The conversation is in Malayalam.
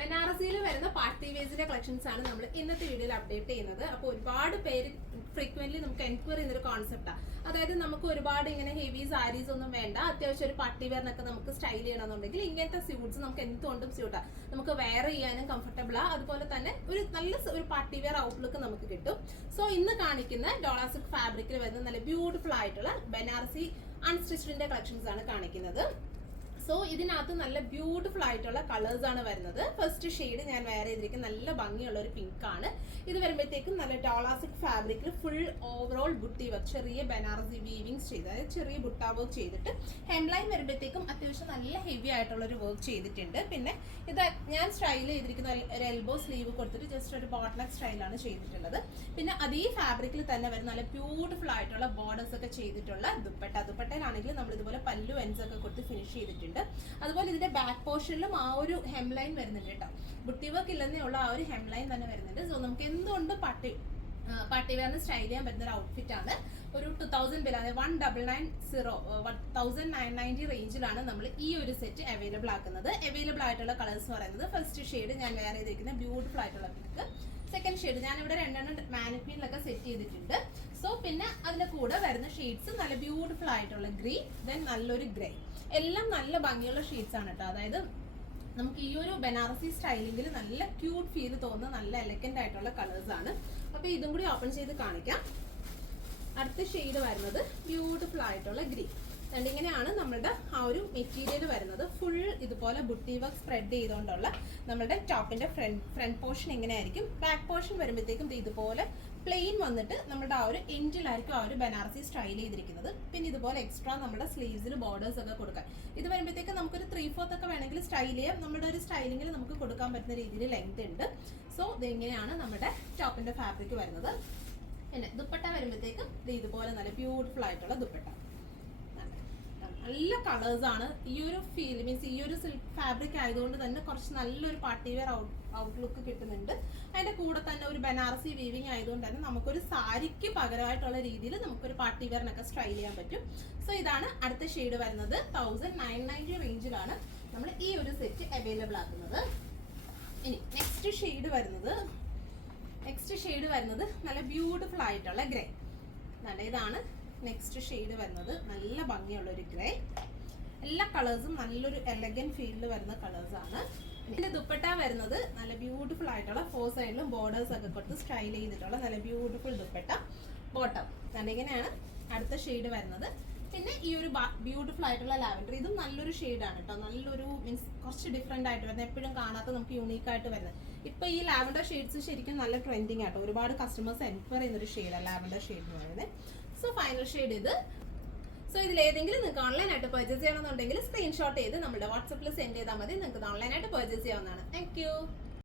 ബനാറസിയിൽ വരുന്ന പാർട്ടി വേസിന്റെ കളക്ഷൻസ് ആണ് നമ്മൾ ഇന്നത്തെ വീഡിയോയിൽ അപ്ഡേറ്റ് ചെയ്യുന്നത്. അപ്പോൾ ഒരുപാട് പേര് ഫ്രീക്വന്റ്ലി നമുക്ക് എൻക്വയറി ചെയ്യുന്നൊരു കോൺസെപ്റ്റാണ്. അതായത് നമുക്ക് ഒരുപാട് ഇങ്ങനെ ഹെവി സാരീസ് ഒന്നും വേണ്ട, അത്യാവശ്യം ഒരു പാർട്ടി വെയറിനൊക്കെ നമുക്ക് സ്റ്റൈൽ ചെയ്യണമെന്നുണ്ടെങ്കിൽ ഇങ്ങനത്തെ സ്യൂട്ട്സ് നമുക്ക് എന്തുകൊണ്ടും സ്യൂട്ടാണ്, നമുക്ക് വെയർ ചെയ്യാനും കംഫർട്ടബിളാ, അതുപോലെ തന്നെ ഒരു നല്ല ഒരു പാർട്ടി വെയർ ഔട്ട്ലുക്ക് നമുക്ക് കിട്ടും. സോ ഇന്ന് കാണിക്കുന്ന ഡോള സിൽക്ക് ഫാബ്രിക്കിൽ വരുന്ന നല്ല ബ്യൂട്ടിഫുൾ ആയിട്ടുള്ള ബനാറസി അൺസ്റ്റിച്ചിന്റെ കളക്ഷൻസ് ആണ് കാണിക്കുന്നത്. സോ ഇതിനകത്ത് നല്ല ബ്യൂട്ടിഫുൾ ആയിട്ടുള്ള കളേഴ്സ് ആണ് വരുന്നത്. ഫസ്റ്റ് ഷെയ്ഡ് ഞാൻ വെയർ ചെയ്തിരിക്കുന്ന നല്ല ഭംഗിയുള്ള ഒരു പിങ്ക് ആണ്. ഇത് വരുമ്പോഴത്തേക്കും നല്ല ഡോള സിൽക്ക് ഫാബ്രിക്കിൽ ഫുൾ ഓവറോൾ ബുട്ടി വർക്ക്, ചെറിയ ബനാറസി വീവിങ്സ് ചെയ്ത്, അതായത് ചെറിയ ബുട്ട വർക്ക് ചെയ്തിട്ട് ഹെംലൈൻ വരുമ്പോഴത്തേക്കും അത്യാവശ്യം നല്ല ഹെവി ആയിട്ടുള്ള ഒരു വർക്ക് ചെയ്തിട്ടുണ്ട്. പിന്നെ ഇത് ഞാൻ സ്റ്റൈൽ ചെയ്തിരിക്കുന്ന ഒരു എൽബോ സ്ലീവ് കൊടുത്തിട്ട് ജസ്റ്റ് ഒരു ബോട്ട്ലക്ക് സ്റ്റൈലാണ് ചെയ്തിട്ടുള്ളത്. പിന്നെ അതേ ഫാബ്രിക്കിൽ തന്നെ വരുന്ന നല്ല ബ്യൂട്ടിഫുൾ ആയിട്ടുള്ള ബോർഡേഴ്സ് ഒക്കെ ചെയ്തിട്ടുള്ള ദുപ്പട്ടയിലാണെങ്കിൽ നമ്മൾ ഇതുപോലെ പല്ലു എൻസ് ഒക്കെ കൊടുത്ത് ഫിനിഷ് ചെയ്തിട്ടുണ്ട്. അതുപോലെ ഇതിന്റെ ബാക്ക് പോർഷനിലും ആ ഒരു ഹെംലൈൻ വരുന്നുണ്ട് കേട്ടോ. ബുട്ടി വർക്ക് ഇല്ലെന്നേ ഉള്ള ആ ഒരു ഹെംലൈൻ തന്നെ വരുന്നുണ്ട്. സോ നമുക്ക് എന്തുകൊണ്ട് പാർട്ടി വെയറിന് സ്റ്റൈൽ ചെയ്യാൻ പറ്റുന്ന ഒരു ഔട്ട്ഫിറ്റ് ആണ്. ഒരു 2000 ബിൽ, അതായത് 1990 റേഞ്ചിലാണ് നമ്മൾ ഈ ഒരു സെറ്റ് അവൈലബിൾ ആക്കുന്നത്. അവൈലബിൾ ആയിട്ടുള്ള കളേഴ്സ് എന്ന് പറയുന്നത് ഫസ്റ്റ് ഷെയ്ഡ് ഞാൻ വെയർ ചെയ്തിരിക്കുന്ന ബ്യൂട്ടിഫുൾ ആയിട്ടുള്ള പിങ്ക്, സെക്കൻഡ് ഷെയ്ഡ് ഞാനിവിടെ രണ്ടെണ്ണം മാനിക്വീനിലൊക്കെ സെറ്റ് ചെയ്തിട്ടുണ്ട്. സോ പിന്നെ അതിന്റെ കൂടെ വരുന്ന ഷെയ്ഡ്സ് നല്ല ബ്യൂട്ടിഫുൾ ആയിട്ടുള്ള ഗ്രീൻ, ദെൻ നല്ലൊരു ഗ്രേ, എല്ലാം നല്ല ഭംഗിയുള്ള ഷെയ്ഡ്സ് ആണ് കേട്ടോ. അതായത് നമുക്ക് ഈ ഒരു ബനാറസി സ്റ്റൈലിംഗിൽ നല്ല ക്യൂട്ട് ഫീൽ തോന്നുന്ന നല്ല എലഗന്റ് ആയിട്ടുള്ള കളേഴ്സ് ആണ്. അപ്പൊ ഇതും കൂടി ഓപ്പൺ ചെയ്ത് കാണിക്കാം. അടുത്ത ഷെയ്ഡ് വരുന്നത് ബ്യൂട്ടിഫുൾ ആയിട്ടുള്ള ഗ്രീൻ. ഇങ്ങനെയാണ് നമ്മളുടെ ആ ഒരു മെറ്റീരിയൽ വരുന്നത്. ഫുൾ ഇതുപോലെ ബുട്ടി വർക്ക് സ്പ്രെഡ് ചെയ്തുകൊണ്ടുള്ള നമ്മളുടെ ടോപ്പിന്റെ ഫ്രണ്ട് പോർഷൻ ഇങ്ങനെയായിരിക്കും. ബാക്ക് പോർഷൻ വരുമ്പോഴത്തേക്കും ഇതുപോലെ പ്ലെയിൻ വന്നിട്ട് നമ്മുടെ ആ ഒരു എൻഡിലായിരിക്കും ആ ഒരു ബനാറസി സ്റ്റൈൽ ചെയ്തിരിക്കുന്നത്. പിന്നെ ഇതുപോലെ എക്സ്ട്രാ നമ്മുടെ സ്ലീവ്സിൽ ബോർഡേഴ്സ് ഒക്കെ കൊടുക്കാം. ഇത് വരുമ്പോഴത്തേക്കും നമുക്കൊരു 3/4 ഒക്കെ വേണമെങ്കിൽ സ്റ്റൈൽ ചെയ്യാം. നമ്മുടെ ഒരു സ്റ്റൈലിംഗിൽ നമുക്ക് കൊടുക്കാൻ പറ്റുന്ന രീതിയിൽ ലെങ്ത് ഉണ്ട്. സോ ഇതെങ്ങനെയാണ് നമ്മുടെ ടോപ്പിന്റെ ഫാബ്രിക് വരുന്നത്. പിന്നെ ദുപ്പട്ട വരുമ്പോഴത്തേക്കും ഇതുപോലെ നല്ല ബ്യൂട്ടിഫുൾ ആയിട്ടുള്ള ദുപ്പട്ട, നല്ല കളേഴ്സ് ആണ്. ഈ ഒരു ഫീൽ മീൻസ് ഈ ഒരു സിൽക്ക് ഫാബ്രിക് ആയതുകൊണ്ട് തന്നെ കുറച്ച് നല്ലൊരു പാർട്ടി വെയർ ഔട്ട്ലുക്ക് കിട്ടുന്നുണ്ട്. അതിന്റെ കൂടെ തന്നെ ഒരു ബനാറസി വീവിങ് ആയതുകൊണ്ട് തന്നെ നമുക്കൊരു സാരിക്ക് പകരമായിട്ടുള്ള രീതിയിൽ നമുക്കൊരു പാർട്ടി വെയറിനൊക്കെ സ്റ്റൈൽ ചെയ്യാൻ പറ്റും. സോ ഇതാണ് അടുത്ത ഷെയ്ഡ് വരുന്നത്. 1990 റേഞ്ചിലാണ് നമ്മൾ ഈ ഒരു സെറ്റ് അവൈലബിൾ ആക്കുന്നത്. ഇനി നെക്സ്റ്റ് ഷെയ്ഡ് വരുന്നത് നല്ല ബ്യൂട്ടിഫുൾ ആയിട്ടുള്ള ഗ്രേ. ഇതാണ് നെക്സ്റ്റ് ഷെയ്ഡ് വരുന്നത്. നല്ല ഭംഗിയുള്ള ഒരു ഗ്രേ. എല്ലാ കളേഴ്സും നല്ലൊരു എലഗന്റ് ഫീലിൽ വരുന്ന കളേഴ്സ് ആണ്. ഇതിന്റെ ദുപ്പട്ട വരുന്നത് നല്ല ബ്യൂട്ടിഫുൾ ആയിട്ടുള്ള 4 സൈഡിലും ബോർഡേഴ്സ് ഒക്കെ കൊടുത്ത് സ്റ്റൈൽ ചെയ്തിട്ടുള്ള നല്ല ബ്യൂട്ടിഫുൾ ദുപ്പട്ട. ബോട്ടം ഇങ്ങനെയാണ് അടുത്ത ഷെയ്ഡ് വരുന്നത്. പിന്നെ ഈ ഒരു ബ്യൂട്ടിഫുൾ ആയിട്ടുള്ള ലാവൻഡർ, ഇതും നല്ലൊരു ഷെയ്ഡാണ് കേട്ടോ. നല്ലൊരു മീൻസ് കുറച്ച് ഡിഫറെന്റ് ആയിട്ട് വരുന്നത്, എപ്പോഴും കാണാത്ത നമുക്ക് യൂണീക്ക് ആയിട്ട് വരുന്നത്. ഇപ്പൊ ഈ ലാവൻഡർ ഷെയ്ഡ്സ് ശരിക്കും നല്ല ട്രെൻഡിങ് ആട്ടോ. ഒരുപാട് കസ്റ്റമേഴ്സ് എൻക്വയർ ചെയ്യുന്ന ഒരു ഷെയ്ഡാണ് ലാവൻഡർ ഷെയ്ഡ് എന്ന് പറയുന്നത്. സോ ഫൈനൽ ഷെയ്ഡ് ഇത്. സോ ഇതിൽ ഏതെങ്കിലും നിങ്ങൾക്ക് ഓൺലൈനായിട്ട് പർച്ചേസ് ചെയ്യണമെന്നുണ്ടെങ്കിൽ സ്ക്രീൻഷോട്ട് ചെയ്ത് നമ്മുടെ വാട്സപ്പിൽ സെൻഡ് ചെയ്താൽ മതി. നിങ്ങൾക്ക് ഓൺലൈനായിട്ട് പർച്ചേസ് ചെയ്യാവുന്നതാണ്. Thank you.